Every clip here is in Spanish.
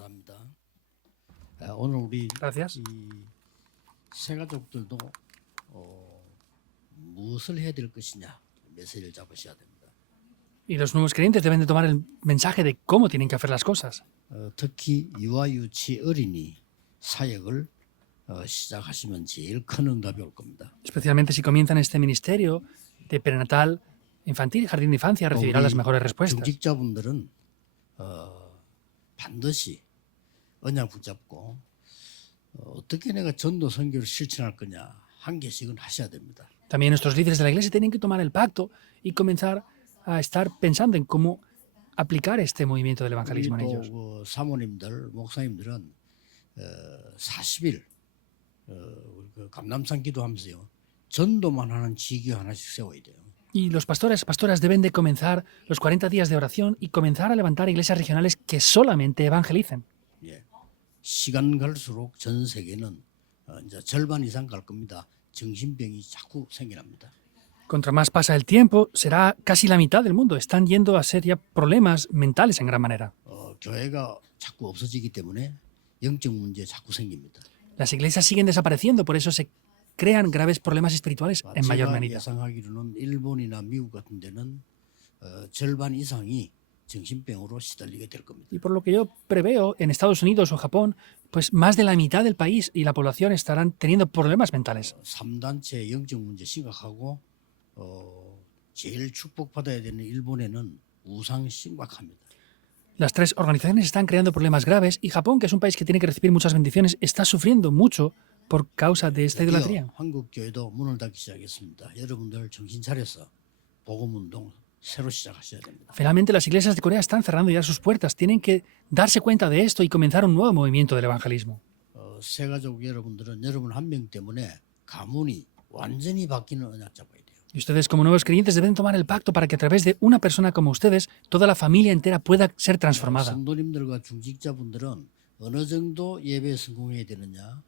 감사합니다. 오늘 우리 Gracias. 이 새가족들도 무엇을 해야 될 것이냐 메시지를 잡으셔야 됩니다. Y los nuevos creyentes deben de tomar el mensaje de cómo tienen que hacer las cosas. 특히 유아유치 어린이 사역을 시작하시면 제일 큰 응답이 올 겁니다. Especialmente si comienzan este ministerio de prenatal, infantil y jardín de infancia, recibirán las mejores respuestas. 중직자분들은 반드시 언약 붙잡고 어떻게 내가 전도 선교를 실천할 거냐 한 개씩은 하셔야 됩니다. También nuestros líderes de la iglesia tienen que tomar el pacto y comenzar a estar pensando en cómo aplicar este movimiento del evangelismo en ellos. 또 사모님들, 목사님들은 40일 그 감남산 기도하면서요 전도만 하는 지교 하나씩 세워야 돼요. Y los pastores, pastoras deben de comenzar los 40 días de oración y comenzar a levantar iglesias regionales que solamente evangelicen. 예. 시간 갈수록 전 세계는 이제 절반 이상 갈 겁니다. 정신병이 자꾸 생겨납니다. Contra más pasa el tiempo, será casi la mitad del mundo. Están yendo a ser ya problemas mentales en gran manera. 교회가 자꾸 없어지기 때문에 영적 문제 자꾸 생깁니다. Las iglesias siguen desapareciendo, por eso se crean graves problemas espirituales en mayor 제가 medida. 예상하기로는 일본이나 미국 같은 데는 절반 이상이 정신병으로 시달리게 될 겁니다. Y por lo que yo preveo, en Estados Unidos o Japón, pues más de la mitad del país y la población estarán teniendo problemas mentales. 3단체 영적 문제 심각하고 제일 축복받아야 되는 일본에는 우상 심각합니다. Las tres organizaciones están creando problemas graves y Japón, que es un país que tiene que recibir muchas bendiciones, está sufriendo mucho por causa de esta idolatría. 한국 교회도 문을 닫기 시작했습니다. 여러분들 정신 차려서 복음 운동 새로 시작하셔야 됩니다. Finalmente, las iglesias de Corea están cerrando ya sus puertas. Tienen que darse cuenta de esto y comenzar un nuevo movimiento del evangelismo. 새가족 여러분들은 여러분 한 명 때문에 가문이 완전히 바뀌는 언약 잡아야 돼요. Y ustedes, como nuevos creyentes, deben tomar el pacto para que a través de una persona como ustedes, toda la familia entera pueda ser transformada. 성도님들과 중직자분들은 어느 정도 예배에 성공해야 되느냐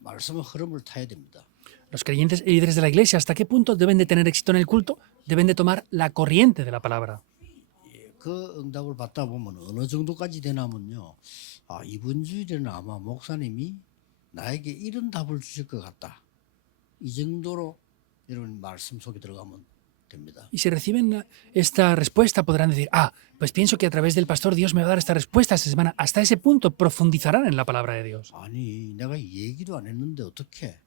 말씀의 흐름을 타야 됩니다. Los creyentes y líderes de la iglesia, ¿hasta qué punto deben de tener éxito en el culto? Deben de tomar la corriente de la palabra. 그 응답을 받다 보면 어느 정도까지 되냐면요. 이번 주일에는 아마 목사님이 나에게 이런 답을 주실 것 같다. 이 정도로 여러분 말씀 속에 들어가면 됩니다. Y si reciben esta respuesta podrán decir, pues pienso que a través del pastor Dios me va a dar esta respuesta esta semana. Hasta ese punto profundizarán en la palabra de Dios. 아니 내가 얘기도 안 했는데 어떻게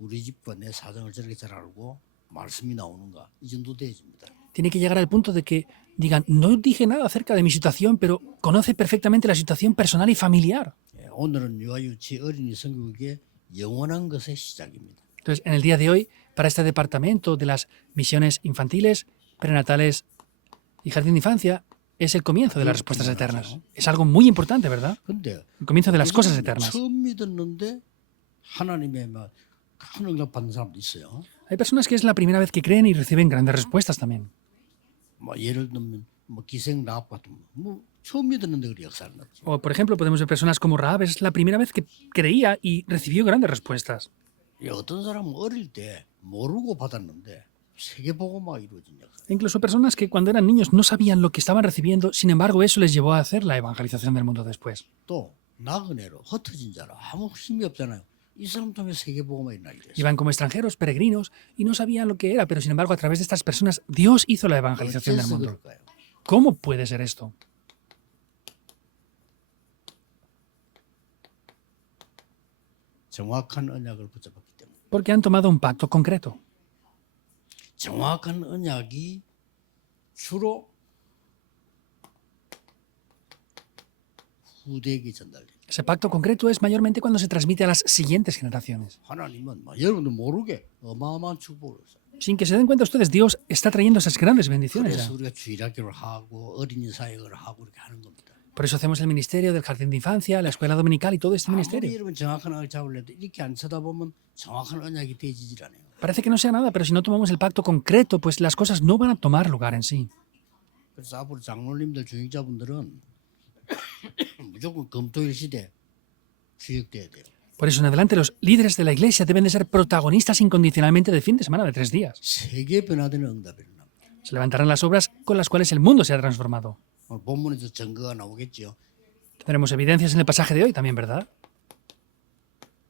우리 집과 내 사정을 저렇게 잘 알고 말씀이 나오는가 이 정도 되어집니다. Tiene que llegar al punto de que digan, no dije nada acerca de mi situación, pero conoce perfectamente la situación personal y familiar. 오늘은 유아유치 어린이 선교국의 영원한 것의 시작입니다. Entonces, en el día de hoy, para este departamento de las misiones infantiles, prenatales y jardín de infancia, es el comienzo de las respuestas eternas. Es algo muy importante, ¿verdad? 근데 El comienzo de las cosas eternas. 처음 믿었는데 하나님의 막 큰 응답 받는 사람도 있어요. Hay personas que es la primera vez que creen y reciben grandes respuestas también. 뭐 예를 들면 뭐 기생 라합 같은 뭐 처음 믿었는데 그래 역사를 났지. O, por ejemplo, podemos ver personas como Rahab, es la primera vez que creía y recibió grandes respuestas. 어떤 사람은 어릴 때 모르고 받았는데 세계복음화가 이루어진 역사. Incluso personas que cuando eran niños no sabían lo que estaban recibiendo, sin embargo, eso les llevó a hacer la evangelización del mundo después. 또 나그네로 흩어진 자라 아무 힘이 없잖아요. 이 사람 때문에 세계복음화 일어나게 됐어요. Iban como extranjeros, peregrinos, y no sabían lo que era, pero sin embargo, a través de estas personas, Dios hizo la evangelización del 어째서 mundo. 그럴까요? ¿Cómo puede ser esto? 정확한 언약을 붙잡았기 때문에. Porque han tomado un pacto concreto. 정확한 언약이 주로 후대에게 전달돼요. Ese pacto concreto es mayormente cuando se transmite a las siguientes generaciones. 하나님은 막 여러분들 모르게 어마어마한 축복을 줬어요. Sin que se den cuenta ustedes, Dios está trayendo esas grandes bendiciones 그래서 ya. 우리가 주일학교를 하고 어린이 사역을 하고 이렇게 하는 겁니다. Por eso hacemos el ministerio del jardín de infancia, la escuela dominical y todo este 아무리 ministerio. 여러분 정확한 언약을 잡으려도 이렇게 안 쳐다보면 정확한 언약이 되지질 않아요. Parece que no sea nada, pero si no tomamos el pacto concreto, pues las cosas no van a tomar lugar en sí. 그래서 앞으로 장로님들 중직자분들은 무조건 금토일 시대 주역돼야 돼요. Por eso en adelante los líderes de la iglesia deben de ser protagonistas incondicionalmente del fin de semana de 3 días. 세계 변화되는 응답이 일어납니다. Se levantarán las obras con las cuales el mundo se ha transformado. 오늘 본문에서 증거가 나오겠죠. Tendremos evidencias en el pasaje de hoy también, ¿verdad?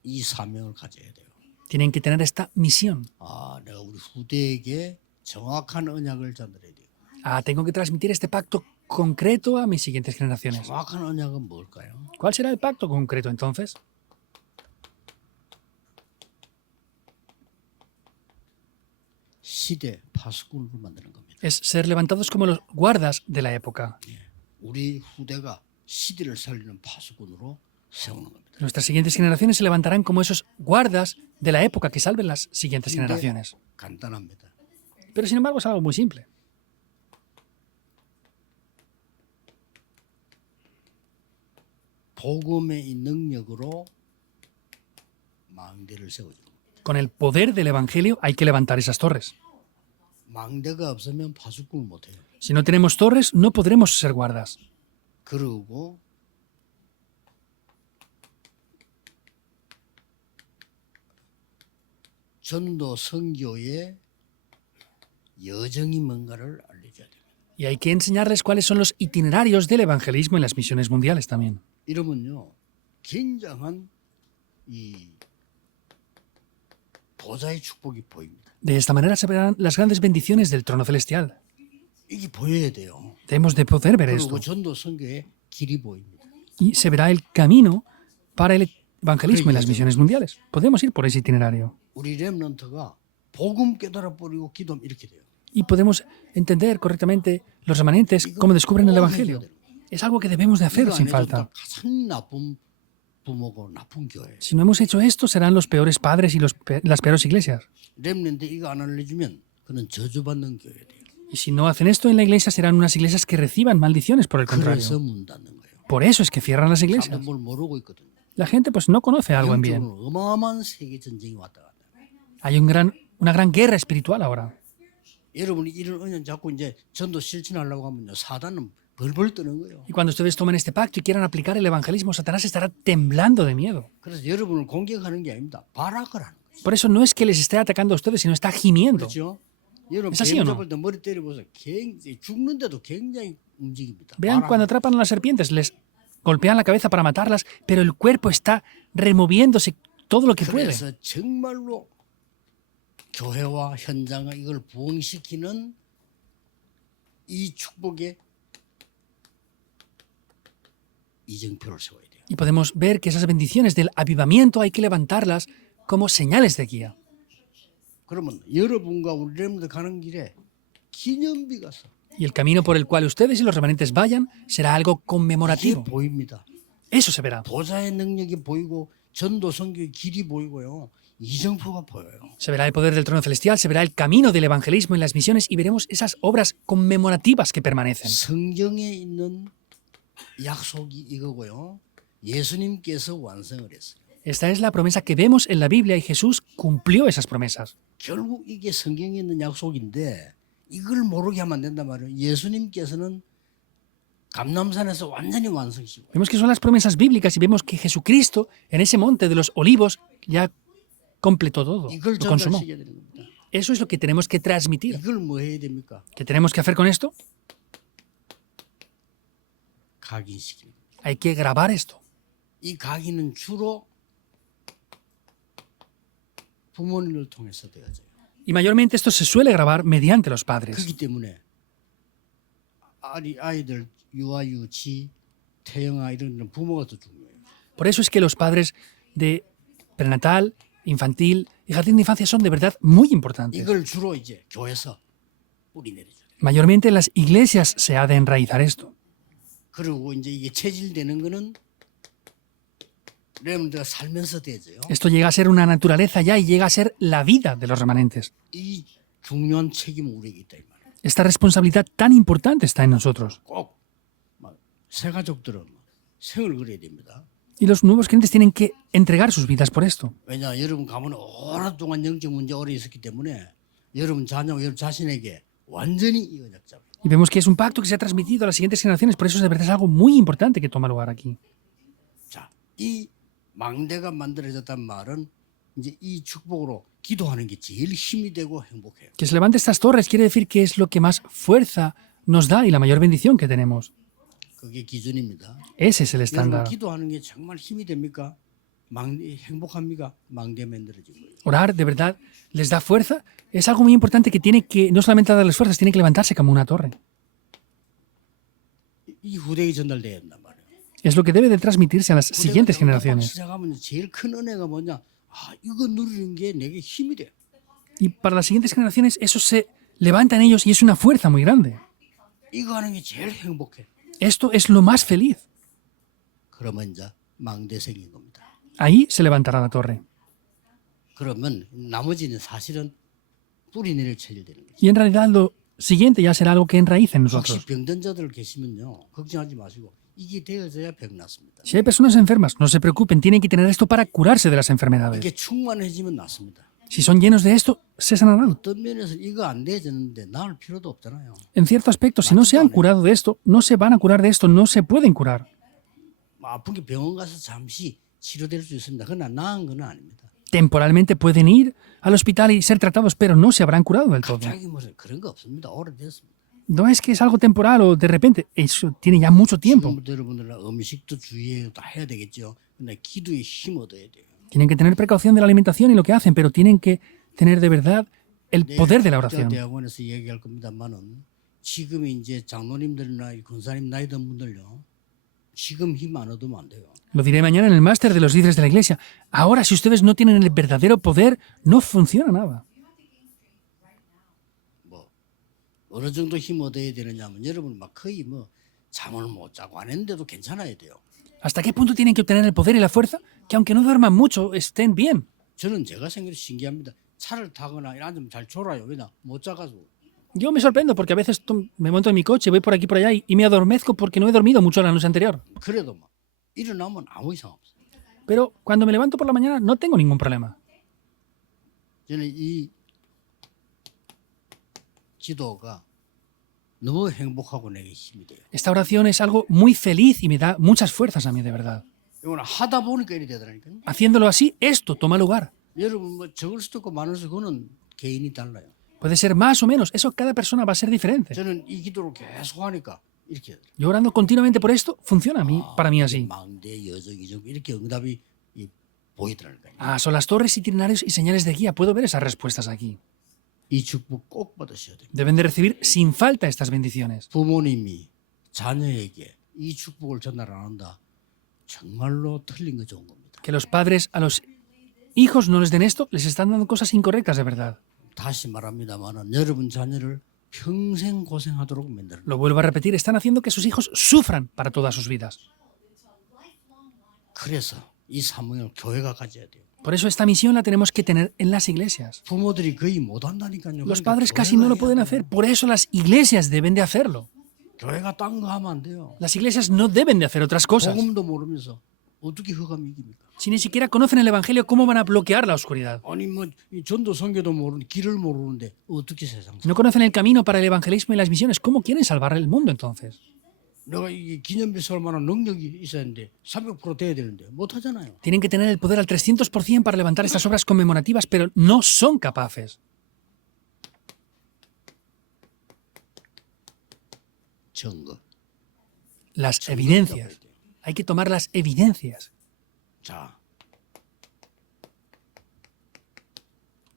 이 사명을 가져야 돼요. Tienen que tener esta misión. 내가 우리 후대에게 정확한 언약을 전달해야 돼요. Tengo que transmitir este pacto concreto a mis siguientes generaciones. 정확한 언약은 뭘까요? ¿Cuál será el pacto concreto entonces? 시대 파수꾼으로 만드는 겁니다. Es ser levantados como los guardas de la época. 우리 후대가 시대를 살리는 파수꾼으로 세우는 겁니다. Nuestras siguientes generaciones se levantarán como esos guardas de la época que salven las siguientes 근데 generaciones. 간단합니다. Pero sin embargo es algo muy simple. 복음의 이 능력으로 망대를 세워주는 겁니다. Con el poder del Evangelio hay que levantar esas torres. 망대가 없으면 파수꾼을 못해요. Si no tenemos torres, no podremos ser guardas. 그러고 전도 선교의 여정이 뭔가를 알려줘야 됩니다. Y hay que enseñarles cuáles son los itinerarios del evangelismo en las misiones mundiales también. 이러면요, 굉장한 이 보좌의 축복이 보입니다. De esta manera se verán las grandes bendiciones del trono celestial. 이게 보여야 돼요. Debemos de poder ver 그리고 esto. 전도 선교의 길이 보입니다. Y se verá el camino para el evangelismo en las misiones mundiales. Podemos ir por ese itinerario. 우리 렘넌트가 복음 깨달아 버리고 기도하면 이렇게 돼요. Y podemos entender correctamente los remanentes cómo descubren el evangelio. Es algo que debemos de hacer 이거 안 sin 해줬다 falta. 가장 나쁜 부모고 나쁜 교회. Si no hemos hecho esto, serán los peores padres y las peores iglesias. 렘넌트 이거 안 알려주면 그는 저주받는 교회 돼요. Y si no hacen esto en la iglesia, serán unas iglesias que reciban maldiciones por el contrario. 그래서 문 닫는 거예요. Por eso es que cierran las iglesias. 사람들 뭘 모르고 있거든요. La gente pues no conoce algo en bien. 영적으로 어마어마한 세계 전쟁이 왔다 갔다. Hay una gran guerra espiritual ahora. 여러분이 이런 은연 자꾸 이제 전도 실천하려고 하면요, 사단은 벌벌 떠는 거예요. Y cuando ustedes tomen este pacto y quieran aplicar el evangelismo, Satanás estará temblando de miedo. 그래서 여러분을 공격하는 게 아닙니다. 발악을 하는 거예요. Por eso no es que les esté atacando a ustedes, sino está gimiendo. 그렇죠? 여러분 ¿Es así 뱀 o no? 잡을 때 머리 때려보세요. 굉장히 죽는데도 굉장히 움직입니다. Vean cuando atrapan a las serpientes, les golpean la cabeza para matarlas, pero el cuerpo está removiéndose todo lo que puede. 그래서 정말로 교회와 현장을 이걸 부흥시키는 이 축복의 이정표를 세워야 돼요. Y podemos ver que esas bendiciones del avivamiento hay que levantarlas como señales de guía. 그러면 여러분과 우리 렘들 가는 길에 기념비가 서 Y el camino por el cual ustedes y los remanentes vayan será algo 이게 conmemorativo. 보입니다. Eso se verá. 보좌의 능력이 보이고 전도 선교의 길이 보이고요. 이정표가 보여요. Se verá el poder del trono celestial, se verá el camino del evangelismo en las misiones y veremos esas obras conmemorativas que permanecen. 성경에 있는 약속이 이거고요. 예수님께서 완성을 했어요. Esta es la promesa que vemos en la Biblia y Jesús cumplió esas promesas. 결국 이게 성경에 있는 약속인데 이걸 모르게 하면 안 된단 말이에요. 예수님께서는 감람산에서 완전히 완성시키고 Vemos que son las promesas bíblicas y vemos que Jesucristo en ese monte de los olivos ya completó todo, 이걸 lo consumó. 전달시켜야 되는 겁니다. Eso es lo que tenemos que transmitir. 이걸 뭐 해야 됩니까? ¿Qué tenemos que hacer con esto? 각인시키는 겁니다. Hay que grabar esto. 이 각인은 주로 부모님을 통해서 되어져요. Y mayormente esto se suele grabar mediante los padres. 그렇기 때문에 아이들 유아 유치 태영아 이런 데는 부모가 더 중요해요. Por eso es que los padres de prenatal, infantil y jardín de infancia son de verdad muy importantes. 이걸 주로 이제 교회에서 뿌리 내려줘요. Mayormente en las iglesias se ha de enraizar esto. 그리고 이제 이게 체질되는 거는 렘들가 살면서 되져요. Esto llega a ser una naturaleza ya y llega a ser la vida de los remanentes. 이 중요한 책임은 우리에게 있다 이 말이에요. Esta responsabilidad tan importante está en nosotros. 꼭새 가족들은 생을 그려야 됩니다. Y los nuevos creyentes tienen que entregar sus vidas por esto. 왜냐 여러분 가문에 오랫동안 영적 문제 오래 있었기 때문에 여러분 자녀 여러분 자신에게 완전히 이 언약 잡아요. Y vemos que es un pacto que se ha transmitido a las siguientes generaciones. Por eso de verdad es algo muy importante que toma lugar aquí. 자, 이 망대가 만들어졌단 말은 이제 이 축복으로 기도하는 게 제일 힘이 되고 행복해요. Que se levante estas torres quiere decir que es lo que más fuerza nos da y la mayor bendición que tenemos. 그게 기준입니다. Ese es el 여러분 estándar. 기도하는 게 정말 힘이 됩니까? 행복합니까? 망대 만들어진 거예요. Orar de verdad les da fuerza. Es algo muy importante que tiene que no solamente darles fuerzas, tiene que levantarse como una torre. 이 후대에 전달돼야 한단 말이에요. Es lo que debe de transmitirse a las siguientes 후대가 generaciones. 시작하면 제일 큰 은혜가 뭐냐? 이거 누리는 게 내게 힘이 돼. Y para las siguientes generaciones eso se levanta en ellos y es una fuerza muy grande. 이거 하는 게 제일 행복해. Esto es lo más feliz. 그러면 이제 망대 생긴 겁니다. Ahí se levantará la torre. 그러면 나머지는 사실은 뿌리 내릴 체질 되는 거죠. Y en realidad lo siguiente ya será algo que enraíce en 혹시 nosotros. 병든 자들 계시면요. 걱정하지 마시고 이게 되어져야 병 낫습니다. Si hay personas enfermas, no se preocupen, tienen que tener esto para curarse de las enfermedades. 이게 충만해지면 낫습니다. Si son llenos de esto, se sanarán. 어떤 면에서 이거 안 되어지는데 나을 필요도 없잖아요. En cierto aspecto, si no se han curado de esto, no se van a curar de esto, no se pueden curar. 아픈 게 병원 가서 잠시 치료될 수 있습니다. 그러나 나은 건 아닙니다. Temporalmente pueden ir al hospital y ser tratados, pero no se habrán curado del todo. 갑자기 뭐 그런 거 없습니다. 오래됐습니다. No es que es algo temporal o de repente, eso tiene ya mucho tiempo. 지금부터 여러분들 음식도 주의해요. 다 해야 되겠죠. 근데 기도에 힘 얻어야 돼요. Tienen que tener precaución de la alimentación y lo que hacen, pero tienen que tener de verdad el poder de la oración. 대학원에서 얘기할 겁니다만은 지금 이제 장로님들이나 권사님 나이 든 분들요. 지금 힘 안 얻으면 안 돼요. Lo diré mañana en el máster de los líderes de la iglesia. Ahora, si ustedes no tienen el verdadero poder, no funciona nada. 뭐 어느 정도 힘 얻어야 되느냐면 여러분 막 거의 뭐 잠을 못 자고 안 했는데도 괜찮아야 돼요. ¿Hasta qué punto tienen que obtener el poder y la fuerza? Que aunque no duerman mucho, estén bien. 저는 제가 생각해 신기합니다. 차를 타거나 앉으면 잘 졸아요. 왜냐 못 자가지고. Yo me sorprendo porque a veces me monto en mi coche, voy por aquí por allá y me adormezco porque no he dormido mucho la noche anterior. 그래도 막 일어나면 아무 이상 없어요. Pero cuando me levanto por la mañana no tengo ningún problema. 저는 이 기도가 너무 행복하고 내게 힘이 돼요. Esta oración es algo muy feliz y me da muchas fuerzas a mí, de verdad. 이거는 하다 보니까 이렇게 되더라니까요. Haciéndolo así, esto toma lugar. 여러분 뭐 적을 수도 있고 많을 수도 있고 그거는 개인이 달라요. Puede ser más o menos, eso cada persona va a ser diferente. 저는 이 기도를 계속 하니까 이렇게 되더라고요. Yo orando continuamente por esto, funciona a mí, para mí así. 망대 여정 이정 이렇게 응답이 보이더라니까요. Ah, son las torres, itinerarios y señales de guía. Puedo ver esas respuestas aquí. 이 축복 꼭 받으셔야 돼요. Deben de recibir sin falta estas bendiciones. 부모님이 자녀에게 이 축복을 전달 안 한다. 정말로 틀린 거 좋은 겁니다. Que los padres a los hijos no les den esto, les están dando cosas incorrectas de verdad. 다시 말합니다만은 여러분 자녀를 평생 고생하도록 만들어. Lo vuelvo a repetir, están haciendo que sus hijos sufran para todas sus vidas. 그래서 이 사명을 교회가 가져야 돼요. Por eso esta misión la tenemos que tener en las iglesias. 부모들이 거의 못 한다니까요. Los 그러니까 padres casi no lo pueden hacer, por eso las iglesias deben de hacerlo. 교회가 딴 거 하면 안 돼요. Las iglesias no deben de hacer otras cosas. 복음도 모르면서 어떻게 흑암이 이깁니까? Si ni siquiera conocen el Evangelio, ¿cómo van a bloquear la oscuridad? 아니 뭐이 전도 선교도 모르는 길을 모르는데 어떻게 세상? Si no conocen el camino para el evangelismo y las misiones, ¿cómo quieren salvar el mundo entonces? 내가 이 기념비 쏠 만한 능력이 있어야 되는데 300% 돼야 되는데 못 하잖아요. Tienen que tener el poder al 300% para levantar estas obras conmemorativas, pero no son capaces. 증거. Las evidencias. Hay que tomar las evidencias. 자,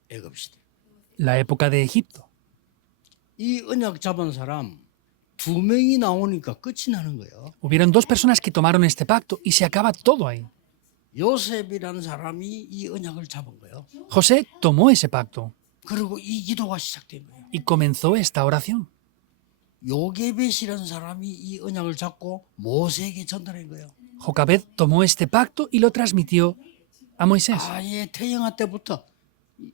애굽 시대. La época de Egipto. 이 언약 잡은 사람 2명이 나오니까 끝이 나는 거예요. Hubieron dos personas que tomaron este pacto y se acaba todo ahí. 요셉이라는 사람이 이 언약을 잡은 거예요. José tomó ese pacto 그리고 이 기도가 시작된 거예요. y comenzó esta oración. 요게벳이라는 사람이 이 언약을 잡고 모세에게 전달한 거예요. Jocabed tomó este pacto y lo transmitió a Moisés. 아예 태영아 때부터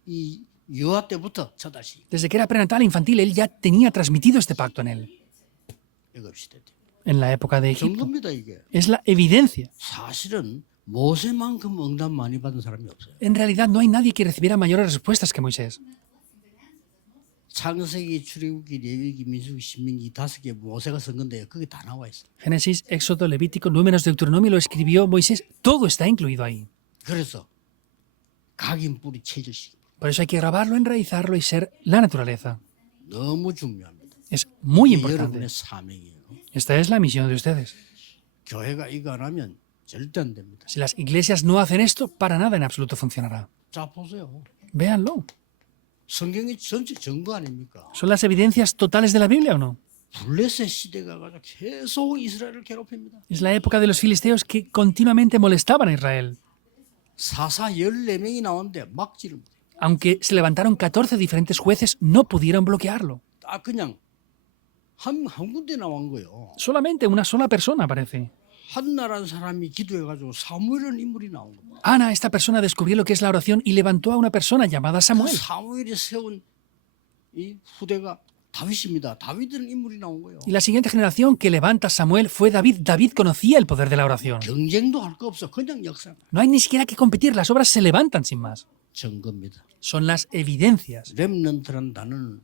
이 유아 때부터 전달시. Desde que era prenatal, infantil, él ya tenía transmitido este pacto en él. 애굽 시대 때. En la época de Egipto. 증거입니다 이게. Es la evidencia. 사실은 모세만큼 응답 많이 받은 사람이 없어요. En realidad no hay nadie que recibiera mayores respuestas que Moisés. 창세기, 출애굽기, 레위기, 민수기, 신명기 5개 모세가 쓴 건데 그게 다 나와 있어. Génesis, Éxodo, Levítico, Números, Deuteronomio lo escribió Moisés. Todo está incluido ahí. 그래서 각인 뿌리 체질식 Por eso hay que grabarlo, enraizarlo y ser la naturaleza. 너무 중요합니다. Es muy 이게 importante. 여러분의 사명이에요. Esta es la misión de ustedes. 교회가 이거 안 하면 절대 안 됩니다. Si las iglesias no hacen esto, para nada en absoluto funcionará. 자 보세요. Véanlo. 성경의 전체 정부 아닙니까? ¿Son las evidencias totales de la Biblia o no? 블레셋 시대가 가지고 계속 이스라엘을 괴롭힙니다. Es la época de los filisteos que continuamente molestaban a Israel. 사사 14명이 나오는데 막지를 못해. Aunque se levantaron 14 diferentes jueces, no pudieron bloquearlo. 딱 그냥 한 군데 나온 거예요. Solamente una sola persona aparece. 한나라는 사람이 기도해가지고 사무엘이라는 인물이 나온 겁니다. Ana, esta persona, descubrió lo que es la oración y levantó a una persona llamada 그 Samuel. 사무엘이 세운 이 후대가 다윗입니다. 다윗이라는 인물이 나온 거예요. Y la siguiente generación que levanta Samuel fue David. David conocía el poder de la oración. 경쟁도 할 거 없어. 그냥 역사. No hay ni siquiera que competir, las obras se levantan sin más. 증거입니다. Son las evidencias. 렘넌트라는 단어는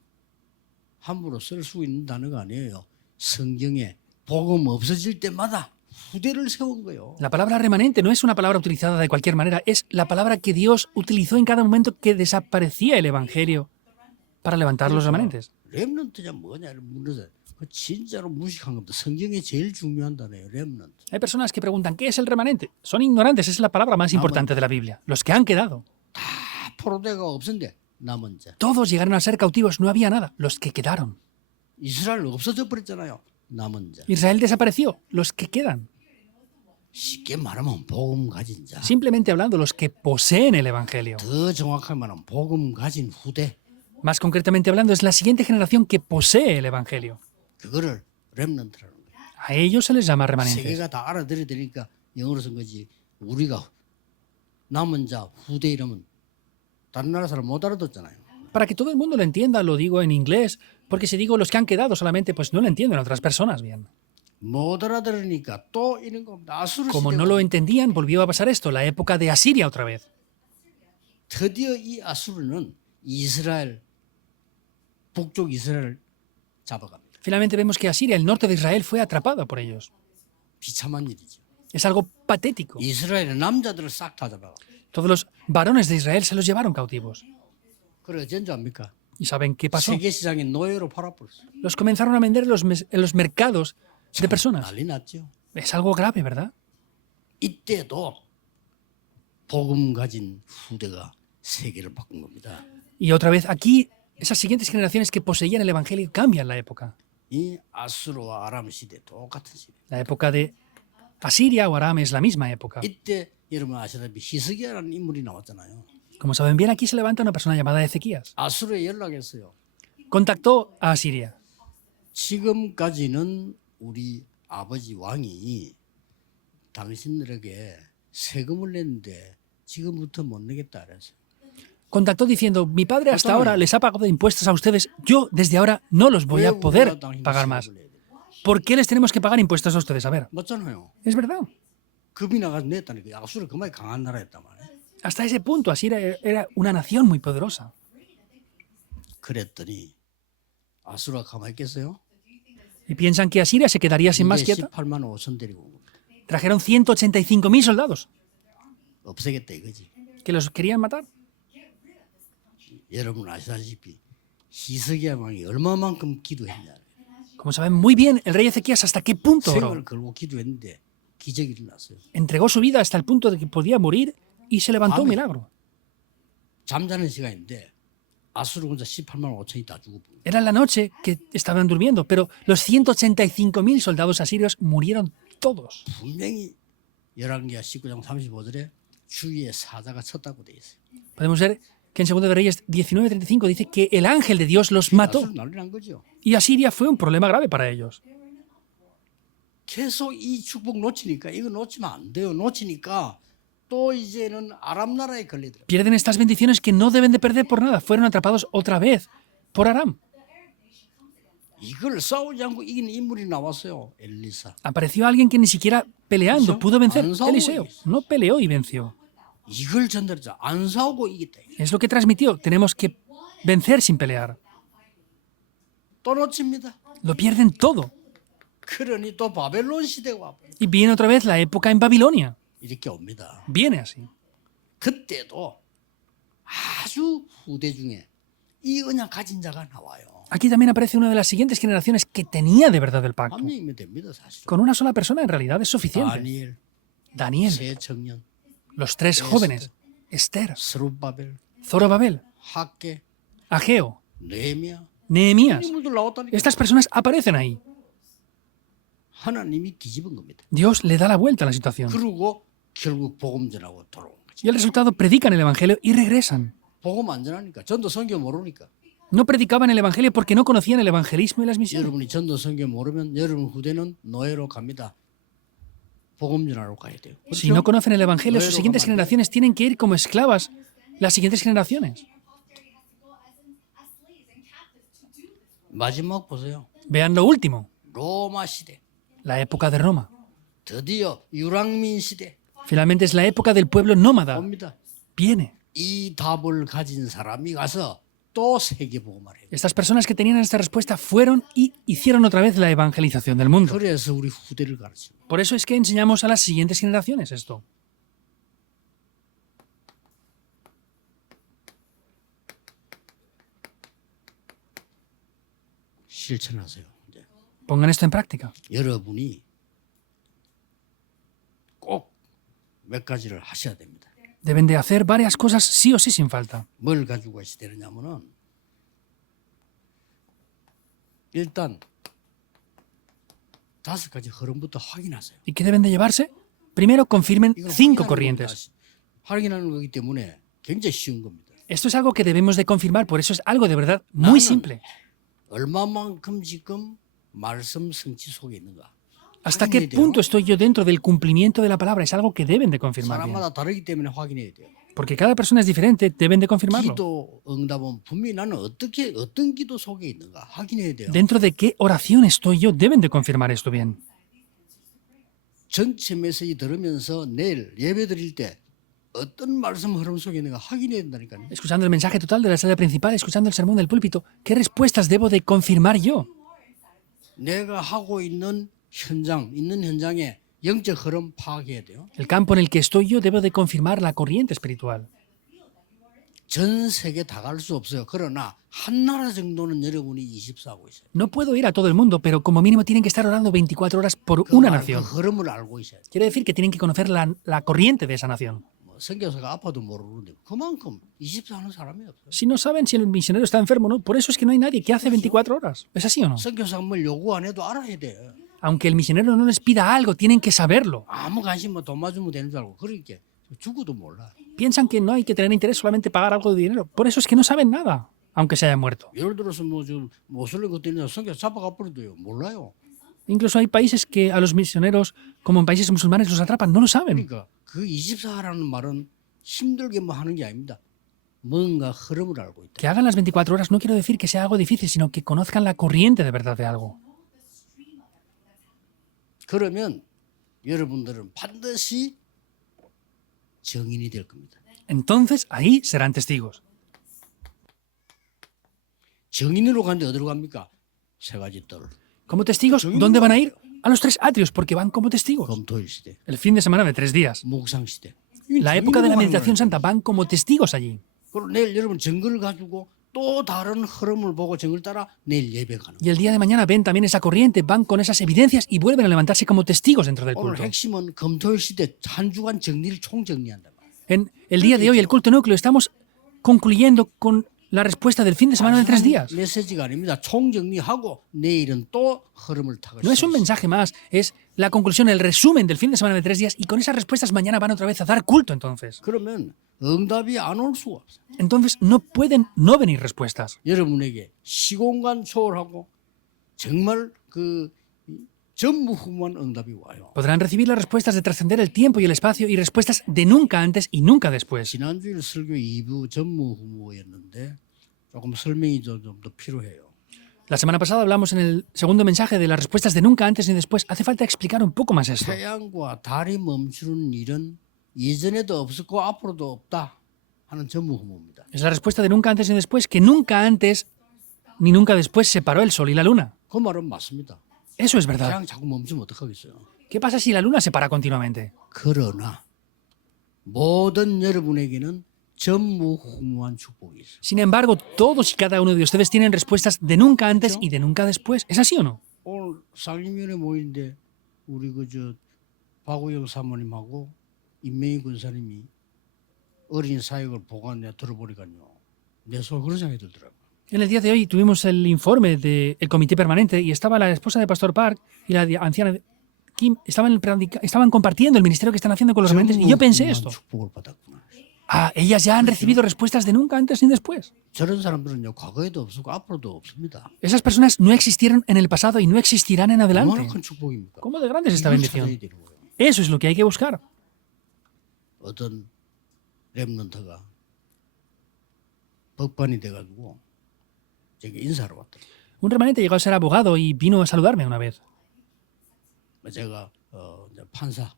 함부로 쓸 수 있는 단어가 아니에요. 성경에 복음 없어질 때마다 후대를 세운 거예요. La palabra remanente no es una palabra utilizada de cualquier manera, es la palabra que Dios utilizó en cada momento que desaparecía el Evangelio para levantar los remanentes. 렘넌트가 뭐냐 물어서 그 진짜로 무식한 겁니다. 성경에 제일 중요한 단어예요. 렘넌트. Hay personas que preguntan, ¿qué es el remanente? Son ignorantes, es la palabra más importante de la Biblia. Los que han quedado. 다 포로대가 없었는데 남은 자. Todos llegaron a ser cautivos, no había nada. Los que quedaron. 이스라엘 없어져 버렸잖아요. 남은 자. Israel desapareció, los que quedan. 쉽게 말하면 복음 가진 자. Simplemente hablando, los que poseen el Evangelio. 더 정확하게 말하면 복음 가진 후대. Más concretamente hablando, es la siguiente generación que posee el Evangelio. 그거를 렘넌트라는 거예요. A ellos se les llama remanentes. 세계가 다 알아들어야 되니까 영어로 쓴 거지. 우리가 남은 자 후대 이러면 다른 나라 사람 못 알아듣잖아요. Para que todo el mundo lo entienda, lo digo en inglés, porque si digo los que han quedado solamente, pues no lo entienden otras personas bien. 못 알아들으니까 또 이런 겁니다. 아수르 Como 시대가 no lo entendían, volvió a pasar esto, la época de Asiria otra vez. 드디어 이 아수르는 이스라엘 북쪽 이스라엘 잡아갑니다. Finalmente vemos que Asiria, el norte de Israel, fue atrapado por ellos. 비참한 일이죠. Es algo patético. 이스라엘의 남자들을 싹 다 잡아가. Todos los varones de Israel se los llevaron cautivos. 그래 어쩐 줄 압니까? ¿Y saben qué pasó? 세계 시장에 노예로 팔아버렸어. Los comenzaron a vender en los mercados de personas. 난리 났죠. Es algo grave, ¿verdad? 이때도 복음 가진 후대가 세계를 바꾼 겁니다. Y otra vez aquí, esas siguientes generaciones que poseían el Evangelio cambian la época. 이 아수르와 아람 시대 똑같은 시대. La época de Asiria o Aram es la misma época. 이때 여러분 아시다시피 히스기야라는 인물이 나왔잖아요. Como saben bien, aquí se levanta una persona llamada Ezequías. 아수르에 연락했어요. Contactó a Asiria. 지금까지는 우리 아버지 왕이 당신들에게 세금을 냈는데 지금부터 못 내겠다 그랬어요. Contactó diciendo, mi padre hasta ahora les ha pagado impuestos a ustedes, yo desde ahora no los voy a poder pagar más. ¿Por qué les tenemos que pagar impuestos a ustedes? A ver, 맞잖아요. es verdad. 급이 나가서 냈다니까. 아수르 그만이 강한 나라였단 말이에요. Hasta ese punto, Asiria era una nación muy poderosa. 그랬더니 아수르가 가만히 있겠어요? ¿Y piensan que Asiria se quedaría sin más 이제 quieta? 18만 5천 데리고 온 겁니다. Trajeron 185.000 soldados 없애겠다 이거지. que los querían matar. 여러분 아시다시피 히스기야 왕이 얼마만큼 기도했냐. Como saben muy bien, el rey Ezequías hasta qué punto oró. 생을 걸고 기도했는데 기적이 일어났어요. Entregó su vida hasta el punto de que podía morir y se levantó un milagro. 잠자는 시간인데 아수르 군사 18만 5천이 다 죽어. Era la noche que estaban durmiendo, pero los 185.000 soldados asirios murieron todos. 분명히 열왕기하 19장 35절에 주위에 사자가 쳤다고 돼 있어요. Podemos ver que en 2 de Reyes 19:35 dice que el ángel de Dios los mató. 아수르 난리 난 거죠. Y Asiria fue un problema grave para ellos. 계속 이 축복 놓치니까 이거 놓치면 안 돼요. 놓치니까 또 이제는 아람 나라에 걸리더라고요. Pierden estas bendiciones que no deben de perder por nada. Fueron atrapados otra vez por Aram. 이걸 싸우지 않고 이기는 인물이 나왔어요. 엘리사. Apareció alguien que ni siquiera peleando pudo vencer. An- Eliseo no peleó y venció. 이걸 전달했죠. 안 싸우고 이겼다. Es lo que transmitió. Tenemos que vencer sin pelear. 또 놓칩니다. Lo pierden todo. 그러니 또 바벨론 시대가 와버려요. Y viene otra vez la época en Babilonia. 이렇게 옵니다. Viene así. 그때도 아주 후대 중에 이 언약 가진 자가 나와요. Aquí también aparece una de las siguientes generaciones que tenía de verdad el pacto. 한 명이면 됩니다, 사실. Con una sola persona en realidad es suficiente. 다니엘, Daniel, 세 청년, los tres jóvenes, Esther, 스룹바벨, Zorobabel, 학계, Ageo, 느헤미야. Nehemías. 인물들 나왔다니까. Estas personas aparecen ahí. 하나님이 뒤집은 겁니다. Dios le da la vuelta a la situación. 그리고 결국 복음 전하고 돌아온 거지. Y el resultado, predican el Evangelio y regresan. 복음 안 전하니까 전도 선교 모르니까. No predicaban el Evangelio porque no conocían el evangelismo y las misiones. 여러분이 전도 선교 모르면 여러분 후대는 노예로 갑니다. 복음 전하러 가야 돼요. Si no conocen el Evangelio, sus 노예로 siguientes 가면 안 돼요. generaciones tienen que ir como esclavas las siguientes generaciones. 마지막 보세요. Vean lo último, 로마 시대. la época de Roma. 드디어 유랑민 시대 Finalmente es la época del pueblo nómada. 옵니다. Viene. 이 답을 가진 사람이 가서 또 세계 복음을 해요. Estas personas que tenían esta respuesta fueron y hicieron otra vez la evangelización del mundo. 그래서 우리 후대를 가르칩니다. Por eso es que enseñamos a las siguientes generaciones esto. 실천하세요. 이제. Pongan esto en práctica. 여러분이 꼭 몇 가지를 하셔야 됩니다. Deben de hacer varias cosas sí o sí sin falta. 뭘 가지고 가셔야 되느냐면은 일단 5가지 흐름부터 확인하세요. ¿Y qué deben de llevarse? Primero, confirmen 이건 5 확인하는 corrientes. 겁니다. 확인하는 거기 때문에 굉장히 쉬운 겁니다. Esto es algo que debemos de confirmar, por eso es algo de verdad muy simple. 얼마만큼 지금 말씀 성취 속에 있는가? ¿Hasta qué 확인해야 돼요. punto estoy yo dentro del cumplimiento de la palabra? Es algo que deben de confirmar bien. 사람마다 다르기 때문에 확인해야 돼요. Porque cada persona es diferente, deben de confirmarlo. 기도 응답은 분명히 나는 어떤 기도 속에 있는가 확인해야 돼요. ¿Dentro de qué oración estoy yo? Deben de confirmar esto bien. 전체 메시지 들으면서 내일 예배 드릴 때 어떤 말씀 흐름 속에 있는가 확인해야 된다니까요. Escuchando el mensaje total de la sala principal, escuchando el sermón del púlpito, ¿qué respuestas debo de confirmar yo? 내가 하고 있는 현장의 영적 흐름 파악해야 돼요. El campo en el que estoy yo debo de confirmar la corriente espiritual. 전 세계 다 갈 수 없어요. 그러나 한 나라 정도는 여러분이 24하고 있어요. No puedo ir a todo el mundo, pero como mínimo tienen que estar orando 24 horas por 그 una 말, nación. 그 흐름을 알고 있어야 돼요. Quiere decir que tienen que conocer la corriente de esa nación. 뭐 선교사가 아파도 모르는데 그만큼 24 하는 사람이 없어요. Si no saben si el misionero está enfermo o no, por eso es que no hay nadie que hace 24 horas. ¿Es así o no? 선교사가 뭘 요구 안 해도 알아야 돼. Aunque el misionero no les pida algo, tienen que saberlo. 아무 관심 돈 맞으면 되는 줄 알고 그러니까 죽어도 몰라. Piensan que no hay que tener interés, solamente pagar algo de dinero. Por eso es que no saben nada, aunque se haya muerto. 예를 들어서 뭐좀 모슬림 것들이나 선교사 잡아가 버려도요. 몰라요. Incluso hay países que a los misioneros, como en países musulmanes, los atrapan, no lo saben. 그러니까 그 24라는 말은 힘들게 뭐 하는 게 아닙니다. 뭔가 흐름을 알고 있다. Que hagan las 24 horas no quiero decir que sea algo difícil, sino que conozcan la corriente de verdad de algo. 그러면 여러분들은 반드시 증인이 될 겁니다. Entonces ahí serán testigos. 증인으로 가는데 어디로 갑니까? 세 가지 뜰. Como testigos, ¿dónde van a ir? A los 3 atrios, porque van como testigos. 검토일 시대, El fin de semana de 3 días. 묵상 시대. La época de la meditación santa van como testigos allí. 그리고 내일 여러분 증거를 가지고 또 다른 흐름을 보고 증거를 따라 내일 예배 가는. Y el día de mañana ven también esa corriente, van con esas evidencias y vuelven a levantarse como testigos dentro del 오늘 culto. 핵심은 검토일 시대 한 주간 정리를 총정리한다. En el día de hoy, el culto núcleo, estamos concluyendo con la respuesta del fin de semana de 3 días. 메시지가 아닙니다. 총정리하고 내일은 또 흐름을 타고. No es un mensaje más, es la conclusión, el resumen del fin de semana de 3 días y con esas respuestas mañana van otra vez a dar culto entonces. 그러면 응답이 안 올 수가 없어요. Entonces no pueden no venir respuestas. 여러분에게 시공간 초월하고 정말 그 전무후무한 응답이 와요. Podrán recibir las respuestas de trascender el tiempo y el espacio y respuestas de nunca antes y nunca después. 지난주일 설교 2부 전무후무였는데 조금 설명이 좀 더 필요해요. La semana pasada hablamos en el segundo mensaje de las respuestas de nunca antes ni después. Hace falta explicar un poco más esto. 태양과 달이 멈추는 일은 예전에도 없었고 앞으로도 없다 하는 전무후무입니다. Es la respuesta de nunca antes ni después, que nunca antes ni nunca después se paró el sol y la luna. 그 말은 맞습니다. Eso es verdad. 태양 자꾸 멈추면 어떡하겠어요. ¿Qué pasa si la luna se para continuamente? 그러나 모든 여러분에게는 전무후무한 축복이 있어. Sin embargo, todos y cada uno de ustedes tienen respuestas de nunca antes y de nunca después. ¿Es así o no? 오늘 상임위원회 모인데 우리 그저 박우영 사모님하고 임명희 군사님이 어린 사역을 보고 내가 들어보니까요. 내 속에 그런 생각이 들더라고. En el día de hoy tuvimos el informe del comité permanente y estaba la esposa de Pastor Park y la anciana Kim estaban compartiendo el ministerio que están haciendo con los remanentes y yo pensé esto. 축복을 받았구나. Ah, ellas ya han recibido respuestas de nunca antes ni después. 저런 사람들은요 과거에도 없었고 앞으로도 없습니다. Esas personas no existieron en el pasado y no existirán en 얼마나 adelante. 큰 축복입니까? ¿Cómo de grande es esta 이걸 bendición? 찾아야 되는 거예요. Eso es lo que hay que buscar. 어떤 렘넌트가 법관이 돼가지고 제게 인사를 왔더라고요. Un remanente llegó a ser abogado y vino a saludarme una vez. 제가 이제 판사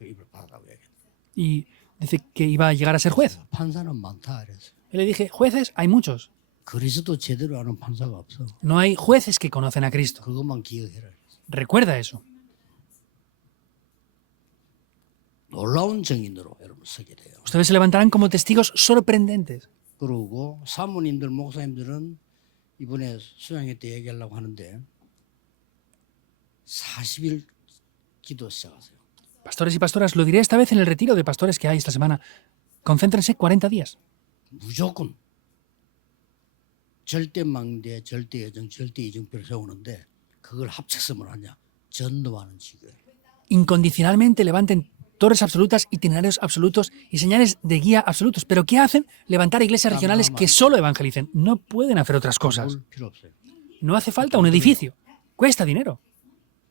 입을 받았다고 얘기했어요. Y dice que iba a llegar a ser juez. 판사는 많다 그랬어요. Y le dije, jueces hay muchos. 그리스도 제대로 아는 판사가 없어. No hay jueces que conocen a Cristo. 그것만 기억해라. Recuerda eso. 놀라운 증인으로 여러분 서게 돼요. Ustedes se levantarán como testigos sorprendentes. 그러고 사모님들 목사님들은 이번에 수양회 때 얘기하려고 하는데 40일 기도 시작하세요. Pastores y pastoras, lo diré esta vez en el retiro de pastores que hay esta semana. Concéntrense 40 días. 무조건 절대 망대, 절대 예정, 절대 이정표를 세우는데 그걸 합쳐서 뭘 하냐? 전도하는 지교회. Incondicionalmente levanten torres absolutas, itinerarios absolutos y señales de guía absolutos. ¿Pero qué hacen? Levantar iglesias regionales que solo evangelicen. No pueden hacer otras cosas. 뭘 필요 없어요. No hace falta un edificio. Cuesta dinero.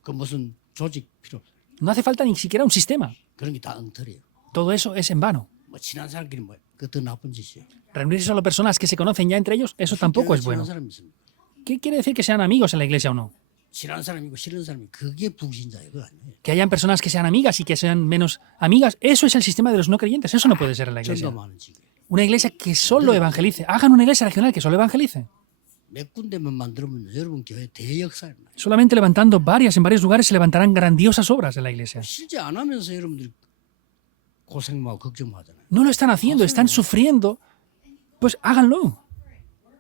그 무슨 조직 필요 없어요. No hace falta ni siquiera un sistema. 그런 게 다 엉터리예요. Todo eso es en vano. 뭐 친한 사람끼리 뭐 그더 나쁜 짓이에요. Reunirse solo personas que se conocen ya entre ellos, eso tampoco es bueno. 친한 사람 있습니까? ¿Qué quiere decir que sean amigos en la iglesia o no? 친한 사람이고 싫은 사람이 그게 불신자예요. 그거 아니에요. Que hayan personas que sean amigas y que sean menos amigas, eso es el sistema de los no creyentes. Eso no puede ser en la iglesia. 전도하는 지교회. Una iglesia que solo evangelice. Hagan una iglesia regional que solo evangelice. 몇 군데만 만들면 여러분 교회 대역사예요. Solamente levantando varias en varios lugares se levantarán grandiosas obras en la iglesia. 실제 안 하면서 여러분들이 고생하고 걱정하잖아요. No lo están haciendo, están sufriendo. Pues háganlo.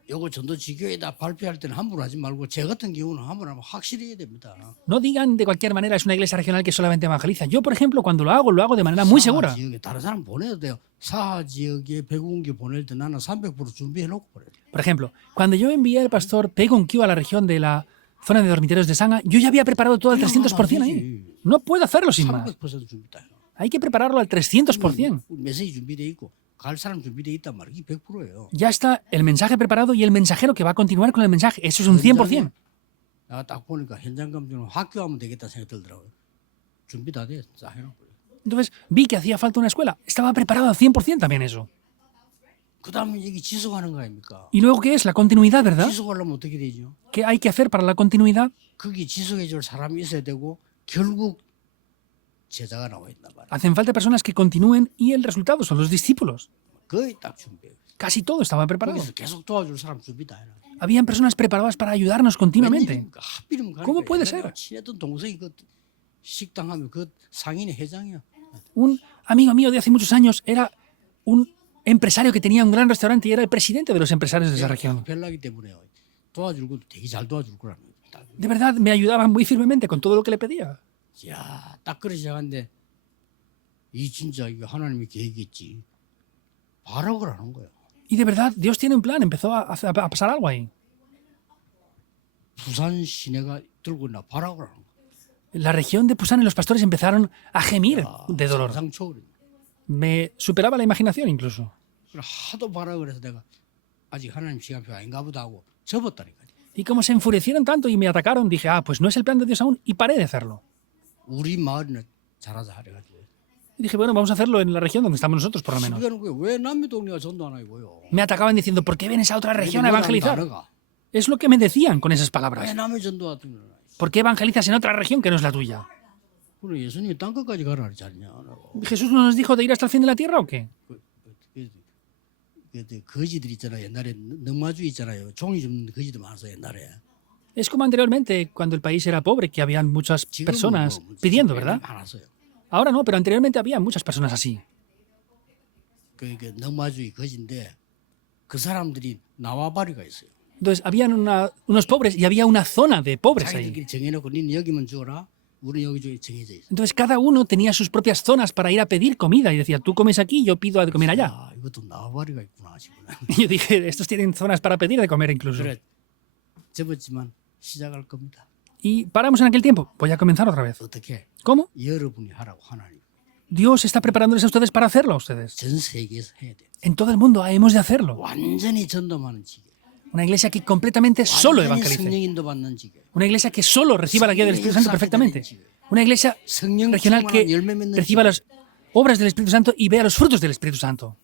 요거 전도 지교회다 발표할 때는 함부로 하지 말고 제 같은 경우는 함부로 하면 확실히 해야 됩니다. No digan de cualquier manera es una iglesia regional que solamente evangeliza. Yo, por ejemplo, cuando lo hago de manera muy segura. 지역에 다른 사람 보내도 돼요. 사하 지역에 배구공기 보낼 때 나는 300% 준비해 놓고 보내요. Por ejemplo, cuando yo envié al pastor Pegon Q a la región de la zona de dormitorios de Sanga, yo ya había preparado todo al 300% ahí. No puedo hacerlo sin más. 300% 준비 다 해요. Hay que prepararlo al 300%. 메시지 준비돼 있고 갈 사람 준비돼 있단 말이에요. 이게 100%예요. Ya está el mensaje preparado y el mensajero que va a continuar con el mensaje. Eso es un 100%. 딱 보니까 현장 감독은 학교하면 되겠다 생각 들더라고요. 준비 다 돼. 다 해놓고. Entonces vi que hacía falta una escuela. Estaba preparado al 100% también eso. 그 다음에 이게 지속하는 거 아닙니까? ¿Y luego qué es? La continuidad, ¿verdad? 지속하려면 어떻게 되죠? ¿Qué hay que hacer para la continuidad? 거기 지속해 줄 사람이 있어야 되고 결국 제자가 나와 있단 말이에요. Hacen falta personas que continúen y el resultado son los discípulos. 거의 딱 준비해요. Casi todo estaba preparado. 거기서 계속 도와줄 사람 준비 다 해놔. Habían personas preparadas para ayudarnos continuamente. 웬일입니까? 하필이면 가니까 ¿Cómo puede 옛날에 ser? 친했던 동생이 그 식당 하면 그 상인의 회장이야. Un amigo mío de hace muchos años era un empresario que tenía un gran restaurante y era el presidente de los empresarios de esa región. 별나기 때문에 도와줄 것도 되게 잘 도와줄 거라는 거예요. De verdad, me ayudaban muy firmemente con todo lo que le pedía. 야, 딱 그래 시작한데 이 진짜 이거 하나님의 계획이겠지. 발악을 하는 거예요. Y de verdad, Dios tiene un plan. Empezó a pasar algo ahí. 부산 시내가 들고 나 발악을 하는 거예요. La región de Pusan y los pastores empezaron a gemir de dolor. 상상초월이. Me superaba la imaginación incluso. 하도 발악을 해서 내가 아직 하나님 시간표 아닌가 보다 하고 접었다니까요. Y como se enfurecieron tanto y me atacaron, dije, pues no es el plan de Dios aún, y paré de hacerlo. 우리 마을이나 잘하자 하래가지고. Y dije, bueno, vamos a hacerlo en la región donde estamos nosotros, por lo menos. 시비하는 거예요. 왜 남미 동네가 전도 안 하고요? Me atacaban diciendo, ¿por qué vienes a otra región a evangelizar? 나라가. Es lo que me decían con esas 왜 palabras. 남의 전도 같은 거는? ¿Por qué evangelizas en otra región que no es la tuya? 그래 예수님이 땅 끝까지 가라 그러지 않냐? ¿Jesús no nos dijo de ir hasta el fin de la tierra o qué? 거지들 있잖아요. 옛날에 능마주의 있잖아요. 종이 좀 거지들 많아서 옛날에. Es como anteriormente, cuando el país era pobre, que habían muchas personas pidiendo, ¿verdad? 많았어요. Ahora no, pero anteriormente había muchas personas así. 그 넉마주의 거지인데 그 사람들이 나와바리가 있어요. Entonces, habían unos pobres y había una zona de pobres ahí. 자기들끼리 정해놓고 니는 여기만 주어라. 우리 여기 정해져 있어. Entonces, cada uno tenía sus propias zonas para ir a pedir comida y decía, tú comes aquí, yo pido de comer allá. 아, 이것도 나와바리가 있구나 싶구나. Y yo dije, estos tienen zonas para pedir de comer incluso. 그래 접었지만 시작할 겁니다. Y paramos en aquel tiempo. Voy a comenzar otra vez. 어떻게? ¿Cómo? 여러분이 하라고 하나님. Dios está preparándoles a ustedes para hacerlo a ustedes. 전 세계에서 해야 돼. En todo el mundo hemos de hacerlo. 완전히 전도하는 지계. Una iglesia que completamente solo 완전히 evangelice. 성령 인도 받는 지계. Una iglesia que solo reciba la guía del Espíritu Santo perfectamente. Una iglesia 성령 regional 충만한 que 열매 맺는 reciba 지계. las obras del Espíritu Santo y vea los frutos del Espíritu Santo.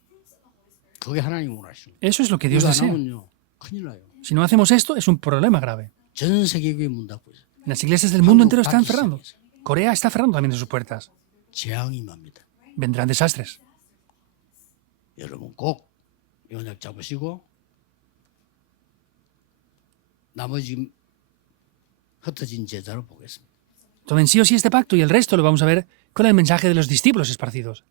그게 하나님 원하시는. Eso es lo que Dios 이거 안 desea. 하면요 큰일 나요. Si no hacemos esto, es un problema grave. 전 세계 교회 문 닫고 있어요. Las iglesias del mundo entero están Pakistán. cerrando. Corea está cerrando también sus puertas. 재앙이 맙니다. Vendrán desastres. 여러분 꼭 연약 잡으시고 나머지 흩어진 제자로 보겠습니다. Tomen sí o sí este pacto y el resto lo vamos a ver con el mensaje de los discípulos esparcidos.